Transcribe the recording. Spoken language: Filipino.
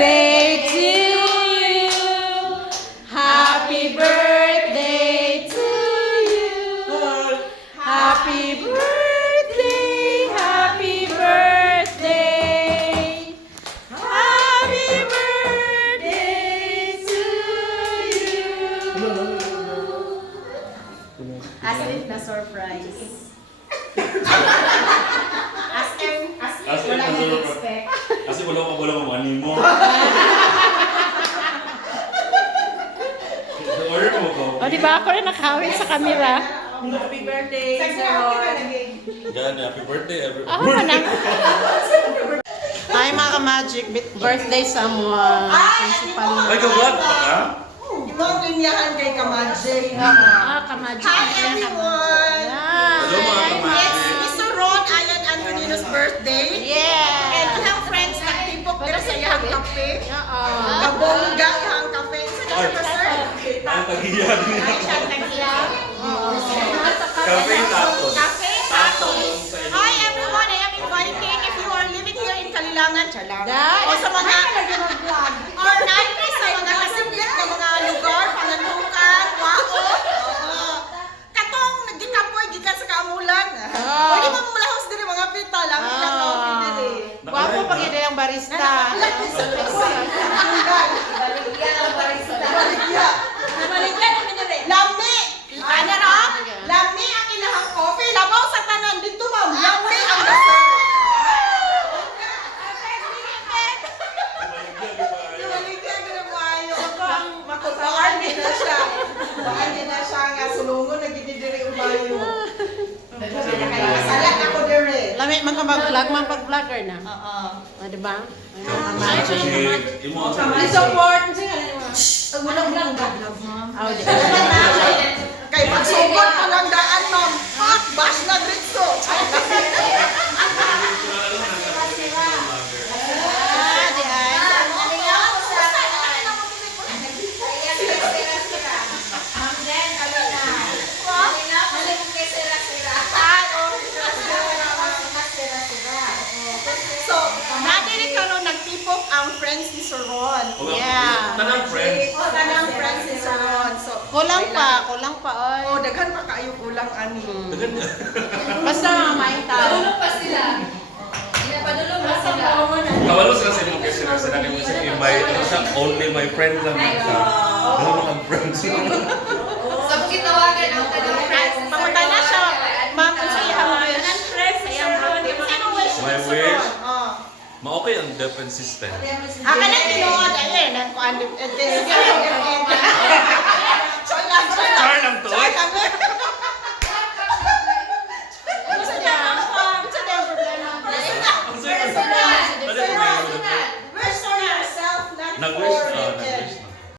birthday to you. Happy birthday to you. Happy birthday, happy birthday. Happy birthday to you. As if na surprise. As if wala nang expect. Kasi wala mo animo. Order mo ko. O, di ba ako rin nakawin sa camera? Happy birthday, Sir. Yan, happy birthday everyone. Ako pa na. Hi mga ka-magic, birthday sa mga principal Ay, ka-vlog pa ka? Ibang linyahan kay Kamaji. ka-magic. Hi everyone! Hello mga It's ka-magic. Mr. Ron Ayan Antonino's birthday. Yeah! And we have friends na tipok pero sa iyang kape. Oo. Nabongga iyang kape. Sa ba, sir? Ang tagiyag niya. Ay, siya nagiya. Cafe Tatos. Cafe Tatos. Hi everyone! I am inviting if you are living here in Kalilangan, Chalang. O sa mga or nandri sa mga kasiblit na mga lugar, Pangalukan, Wao. Katong nagdikapoy gikan sa Kaamulan. Pwede mo mulahos diri mga pita lang ilang coffee diri. Guwapo pag yun ang barista. Baligya ang barista. Baligya namin diri. Lami. Ano ra? Lami ang ilahang coffee. Labaw sa tanan dito ma'am. Lami ang gasol. Baligya gina mo ayo. Makutawar din na siya. Baka din na siya nga sulungon na gididiri umayo. Salat ako diri. Lami man ka mag-vlog, man pag-vlogger na. Oo. O, di ba? Magic. Imo ang Support! Ang walang vlog ma'am. Oh, di Kay pagsugod mo lang daan ma'am. Bash na dritso. di ay. So, nadiri karon nagtipok ang friends ni Sir Ron. Yeah. Tanang friends. Tanang friends ni Sir Ron. So, Kulang pa, oy. oh, daghan pa kayo kulang ani. Basta mga maing tao. Kabalo sila sa mga kasi sa nang mo sa my ano siya only my friend lang siya. Ano mga friends. Pamatay na siya. Ma'am, kung sa iyang wish. Sino wish My ni Sir wish? Ron? Oh. Ma-okay ang defense system. Kanang tinuod ayun ang kuan